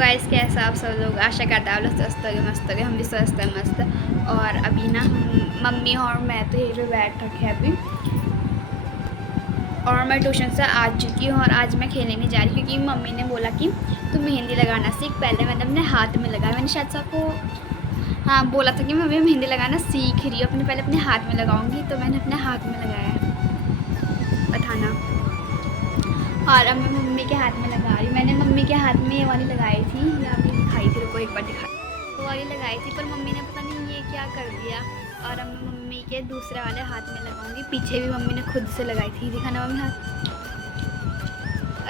Guys कैसा आप सब लोग, आशा करता है आप लोग स्वस्थ होगे, मस्त होगे। हम भी स्वस्थ हैं, मस्त। और अभी ना मम्मी और मैं तो यहीं पे बैठ रखे हैं अभी। और मैं ट्यूशन से आ चुकी हूँ और आज मैं खेलने नहीं जा रही क्योंकि मम्मी ने बोला कि तुम मेहंदी लगाना सीख। पहले मैंने अपने हाथ में लगाया, मैंने शायद सबको हाँ बोला था कि मैं अभी मेहंदी लगाना सीख रही हूँ, पहले अपने हाथ में लगाऊंगी। तो मैंने अपने हाथ में लगाया है बताना। और अब मैं मम्मी के हाथ में लगा रही हूँ। मैंने मम्मी के हाथ में ये वाली लगाई थी, ये आपने दिखाई थी, रुको एक बार दिखा। वो वाली लगाई थी पर मम्मी ने पता नहीं ये क्या कर दिया। और अब मैं मम्मी के दूसरे वाले हाथ में लगाऊंगी। पीछे भी मम्मी ने खुद से लगाई थी, दिखाना मम्मी हाथ।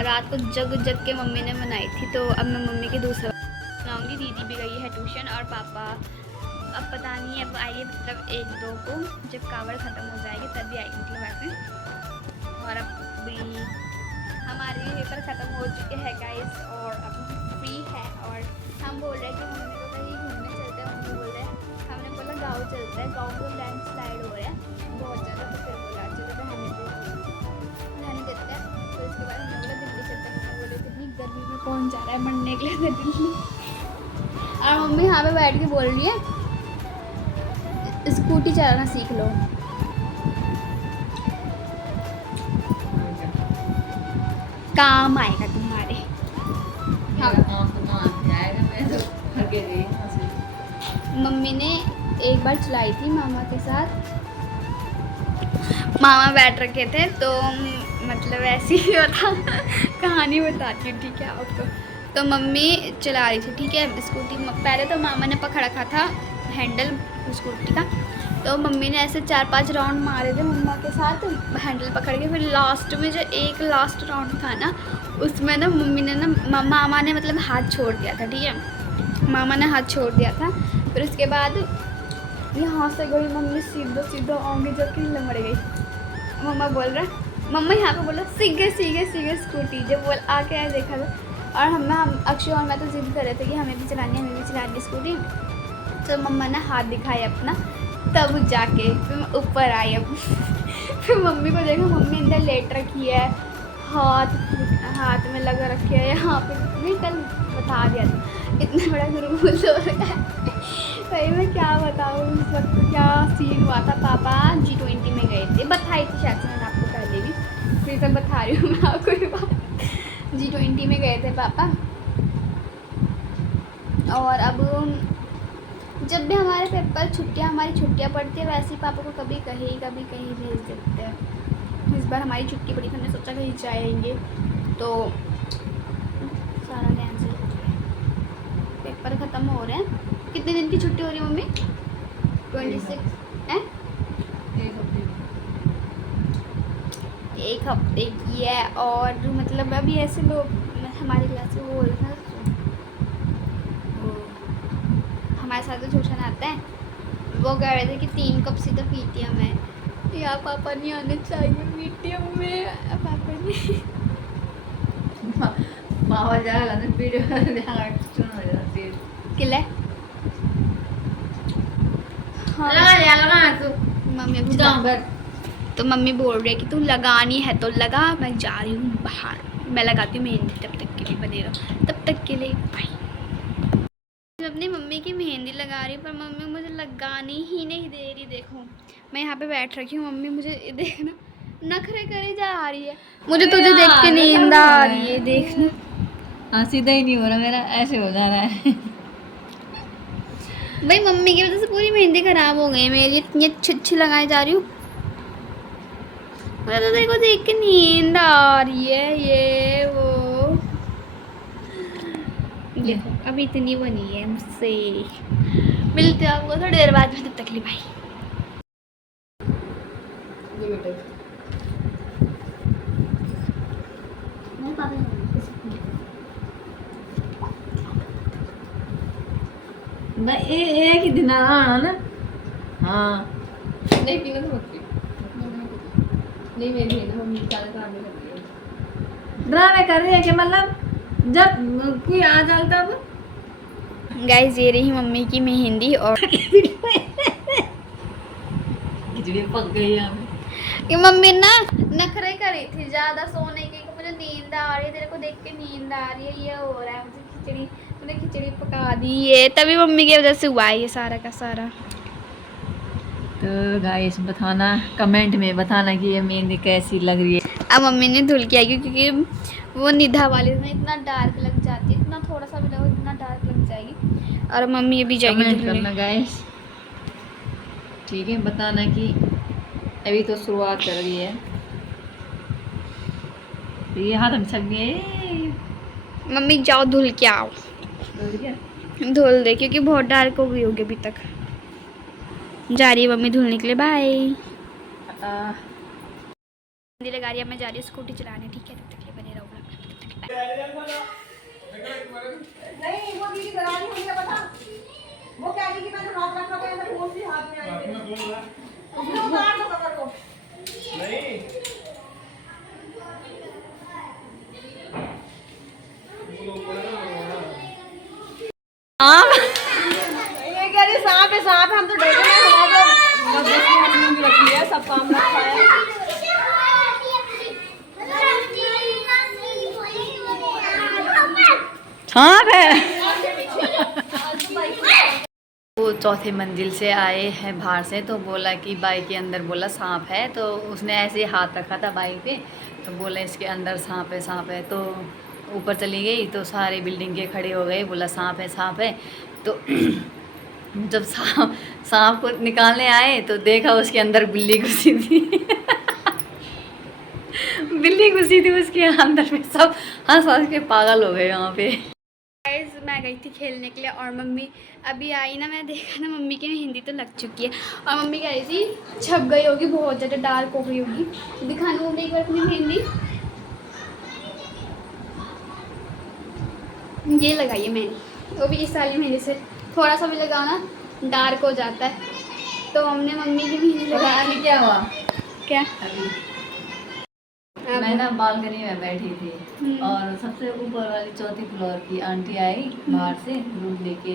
रात को जग जग के मम्मी ने बनाई थी। तो अब मैं मम्मी के दूसरे बनाऊँगी। दीदी भी गई है ट्यूशन और पापा अब पता नहीं अब आइए, मतलब 1-2 को, जब कावड़ ख़त्म हो जाएगी तभी आएगी, मतलब ऐसे। और अब भी हमारे पेपर ख़त्म हो चुके हैं गाइस और अब फ्री है। और हम बोल रहे हैं कि मम्मी को कहीं घूमने चलते हैं। मम्मी बोल रहे हैं, हमने बोला गाँव चलते हैं, गाँव में लैंडस्लाइड हो रहा है बहुत ज़्यादा। तो फिर बोला चलो बहने को रहने देते हैं। तो इसके बाद हमने बोला दिल्ली चलते हैं। मम्मी बोले इतनी गर्मी में कौन जा रहा है मरने के लिए दिल्ली। और मम्मी यहाँ पे बैठ के बोल रही है स्कूटी चलाना सीख लो। काम आएगा तुम्हारे। हाँ। मम्मी ने एक बार चलाई थी मामा के साथ, मामा बैठ रखे थे तो मतलब ऐसे ही होता। कहानी बताती हूँ ठीक है आपको। तो मम्मी चला रही थी ठीक है स्कूटी। पहले तो मामा ने पकड़ रखा था हैंडल स्कूटी का। तो मम्मी ने ऐसे 4-5 राउंड मारे थे मम्मा के साथ हैंडल पकड़ के। फिर लास्ट में जो एक लास्ट राउंड था ना, उसमें ना मम्मी ने ना मामा ने मतलब हाथ छोड़ दिया था ठीक है। मामा ने हाथ छोड़ दिया था। फिर उसके बाद यहाँ से गई मम्मी सीधा सीधा आगे जाके लमड़ गई। मम्मा बोल रहा, मम्मा यहाँ पे बोला सीख गए स्कूटी। जब बोल आके आए देखा था। और हम अक्षय और मैं तो जिद कर रहे थे कि हमें भी चलानी स्कूटी। तो मम्मा ने हाथ दिखाया अपना, तब जाके फिर मैं ऊपर आई। अब फिर मम्मी को देखा, मम्मी अंदर लेट रखी है, हाथ में लगा रखी है यहाँ पे। मैं कल बता दिया था, इतना बड़ा गुरुकुल हो रहा है भाई। मैं क्या बताऊँ उस वक्त क्या सीन हुआ था। पापा G20 में गए थे, बताई थी शायद से मैंने आपको पहले भी, फिर तब बता रही हूँ मैं आपको ये बात। G20 में गए थे पापा। और अब जब भी हमारे पेपर हमारी छुट्टियाँ पड़ती है, वैसे ही पापा को कभी कहीं भेज देते हैं। इस बार हमारी छुट्टी पड़ी, हमने सोचा कहीं जाएंगे तो सारा कैंसिल हो गया। पेपर ख़त्म हो रहे हैं। कितने दिन की छुट्टी हो रही है मम्मी? 26 है, 1 हफ्ते की है। और मतलब अभी ऐसे लोग हमारी क्लास में वो ना हमारे साथ जो ट्यूशन आता है, वो कह रहे थे कि 3 कप सीधा पीती है मैं। या पापा नहीं आने चाहिए मीटिंग में, पापा नहीं। मावा जाएगा ना वीडियो किले हाँ लगा तू मम्मी तो मम्मी बोल रही है कि तू लगानी है तो लगा, मैं जा रही हूँ बाहर, मैं लगाती हूँ मेहंदी, तब तक के लिए बने रहो, तब तक के लिए बाय। अपनी मम्मी की मेहंदी लगा रही हूँ पर मम्मी मुझे लगानी ही नहीं दे रही। देखो मैं यहाँ पे बैठ रखी हूँ, मम्मी मुझे देखना नखरे करे जा रही है। मुझे तुझे देख के नींद आ रही है, देखना। हाँ सीधा ही नहीं हो रहा मेरा, ऐसे हो जा रहा है। भाई मम्मी की वजह से पूरी मेहंदी खराब हो गई मेरी, इतनी अच्छी लगाई जा रही हूँ। मुझे तो देखो देख के नींद आ रही है, ये वो देखो अभी इतनी बनी है मुझसे। मिलते हैं आपको थोड़ी देर बाद में, तब तक ले भाई। एक ही दिन आना ना। हाँ नहीं पीना तो मत पी, नहीं मेरी है ना, मम्मी ज़्यादा काम नहीं कर रही है। ड्रामे कर रही है कि मतलब जब कोई आ जाता तब। गाइस ये रही मम्मी की मेहंदी। और खिचड़ी पक गई हमें। ये मम्मी ना नखरे करी थी ज़्यादा सोने की, मुझे नींद नींद आ रही है, तेरे को देख के नींद आ रही है, ये हो रहा है मुझे, खिचड़ी तूने खिचड़ी पका दी है, तभी मम्मी की वजह से हुआ है ये सारा का सारा। तो गाइस बताना, कमेंट में बताना कि ये मेहंदी कैसी लग रही है। अब मम्मी ने धुल के आई क्योंकि वो निधा वाले में इतना डार्क लग जाती है, इतना थोड़ा सा भी लगो इतना डार्क लग जाएगी। और मम्मी अभी जाएगी कमेंट धुलने। करना गाइस, ठीक है, बताना कि अभी तो शुरुआत कर रही है। ये हाथ हम छक गए। मम्मी जाओ धुल के आओ, धुल दे क्योंकि बहुत डार्क हो गई होगी अभी तक। जा रही है मम्मी धुलने के लिए, बाय। मेहंदी लगा रही है, मैं जा रही हूँ स्कूटी चलाने, ठीक है, तब तक के लिए बने रहो। नहीं वो दीदी लगा रही मुझे पता, वो कह रही कि मैंने हाथ रखा था अंदर, फोन भी हाथ में आई थी, उसने उतार दो कवर को। नहीं ये कह रही सांप है, सांप है, हम तो डरे हैं, हमारे बस में हमने भी रख लिया, सब काम रखा है। सांप है। वो चौथे मंजिल से आए हैं बाहर से, तो बोला कि बाइक के अंदर बोला सांप है, तो उसने ऐसे ही हाथ रखा था बाइक पे, तो बोला इसके अंदर सांप है, सांप है। तो ऊपर चली गई तो सारे बिल्डिंग के खड़े हो गए, बोला सांप है, सांप है। तो जब सांप को निकालने आए तो देखा उसके अंदर बिल्ली घुसी थी। बिल्ली घुसी थी उसके अंदर में, सब हंस हंस के पागल हो गए यहाँ पे। गाइस मैं गई थी खेलने के लिए और मम्मी अभी आई ना, मैं देखा ना मम्मी की मेहंदी तो लग चुकी है और मम्मी कह रही थी छप गई होगी, बहुत ज़्यादा डार्क हो गई होगी। दिखाना मम्मी एक बार अपनी मेहंदी, ये लगाई है मैंने, वो भी इस वाली मेहंदी से थोड़ा सा भी लगाओ ना डार्क हो जाता है, तो हमने मम्मी की मेहंदी लगाई। क्या हुआ? क्या? मैं ना बालकनी में बैठी थी और सबसे ऊपर वाली चौथी फ्लोर की आंटी आई बाहर से दूध लेके,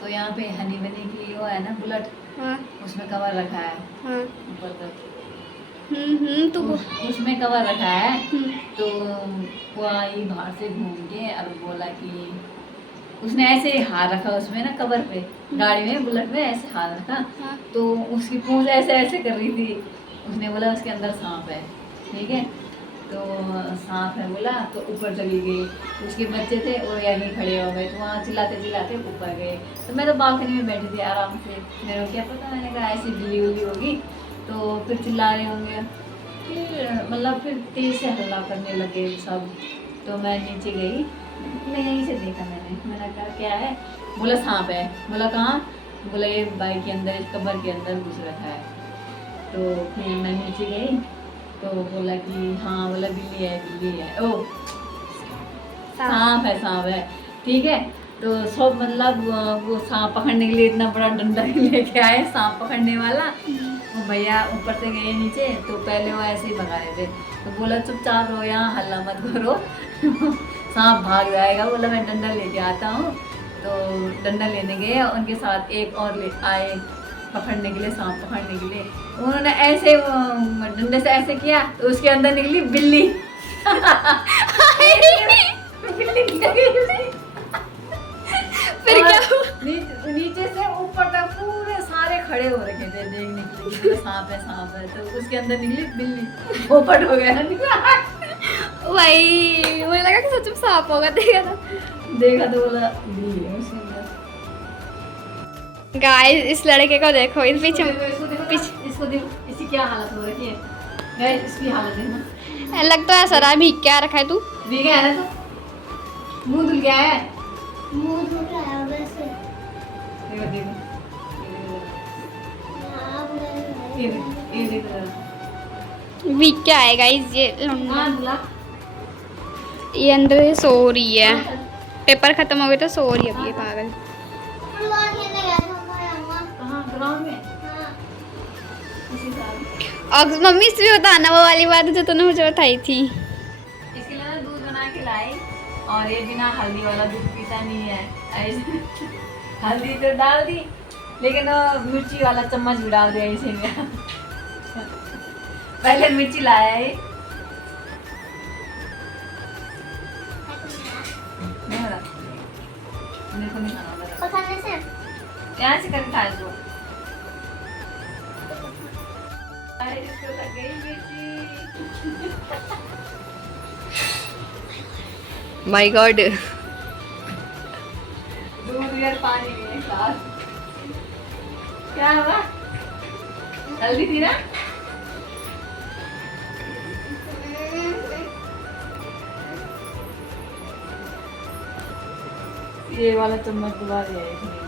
तो यहाँ पे हनी बनी की वो है ना बुलेट, हाँ उसमें कवर रखा है हाँ ऊपर तक, तो उसमें कवर रखा है। तो वो आई बाहर से घूम के और बोला कि उसने ऐसे हाथ रखा उसमें ना कवर पे, गाड़ी में बुलेट में ऐसे हाथ रखा, हाँ। तो उसकी पूंछ ऐसे ऐसे कर रही थी। उसने बोला उसके अंदर सांप है, ठीक है, तो सांप है बोला, तो ऊपर चली गई। उसके बच्चे थे वो यहीं खड़े हो गए, तो वहाँ चिल्लाते चिल्लाते ऊपर गए। तो मैं तो बालकनी में बैठी थी आराम से, मेरे को क्या पता, मैंने कहा ऐसी बिल्ली उल्ली होगी तो फिर चिल्ला रहे होंगे, फिर मतलब फिर तेज से हल्ला करने लगे सब। तो मैं नीचे गई, मैं यहीं से देखा, मैंने कहा क्या है, बोला सांप है। बोला कहाँ? बोला ये बाइक के अंदर, इस कमर के अंदर घुस रखा है। तो फिर मैं नीचे गई तो बोला कि हाँ, बोला बिल्ली है, बिल्ली है, ओ सांप है, सांप है, ठीक है। तो सब मतलब वो सांप पकड़ने के लिए इतना बड़ा डंडा लेके आए, सांप पकड़ने वाला। वो भैया ऊपर से गए नीचे, तो पहले वो ऐसे ही भगा रहे थे, तो बोला चुपचाप रहो यहाँ, हल्ला मत करो, सांप भाग जाएगा। बोला मैं डंडा लेके आता हूँ। तो डंडा लेने गए, उनके साथ एक और ले आए पकड़ने के लिए, सांप पकड़ने के लिए। उन्होंने ऐसे डंडे से ऐसे किया तो उसके अंदर निकली बिल्ली। फिर क्या? नीचे से ऊपर तक पूरे सारे खड़े हो रखे थे देखने के लिए, सांप है, सांप है। तो उसके अंदर निकली बिल्ली, पोपट हो गया। वही मुझे लगा कि सच में सांप होगा, देखा तो बोला बिल्ली है उसके अंदर। गाइस इस लड़के को देखो, इस पीछे इसको देखो, इसकी क्या हालत हो रखी है गाइस, इसकी हालत देखना। लगता है सरा भी क्या रखा है तू? भीगा है ना, तो मुंह धुल गया है, मुंह धुला है वैसे। देखो देखो ये देखो भी क्या है गाइस, ये लंबा हाँ धुला। ये अंदर सो रही है, पेपर खत्म हो गए तो सो रही है अभी ये पागल। फुटबॉल खेलने गया था मम्मा। कहाँ ग्राउंड में? हाँ। इसी साल। और मम्मी से भी बताना वो वाली बात जो तूने मुझे बताई थी। इसके लिए ना दूध बना के लाई, और ये बिना हल्दी वाला दूध पीता नहीं है ऐसे। हल्दी तो डाल दी, लेकिन मिर्ची वाला चम्मच भी डाल दिया इसे में। पहले मिर्ची लाया है, मेरे को नहीं खाना होगा। पकाने से यहाँ से करके खा इसको। अरे इसको लग गई बेटी। माय गॉड, दूध यार पानी भी एक साथ। क्या हुआ? हल्दी थी ना? ये वाला चम्मच दोबारा है।